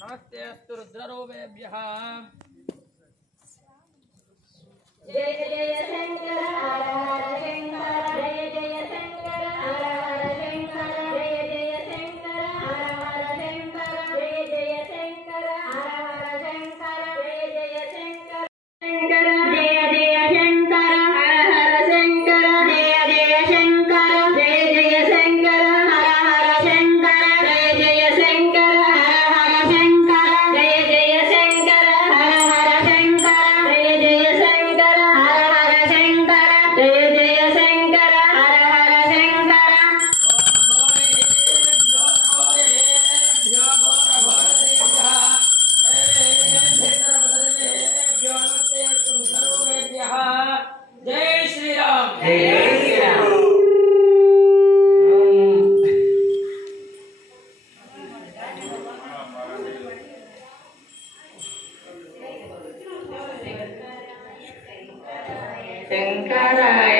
नमस्तेऽस्तु रुद्ररूपेभ्यः। जय जय शंकर हर हर शंकर जय जय शंकर हर हर शंकर जय जय शंकर हर हर शंकर जय जय शंकर हर हर शंकर जय जय शंकर शंकर जय जय शंकर हर हर शंकर जय जय शंकर जय जय शंकर हर हर शंकर जय जय शंकर हर हर शंकर जय जय शंकर हर हर शंकर जय जय शंकर हर हर शंकर जय जय शंकर हर हर शंकर जय श्री राम। जय श्री राम। शंकराय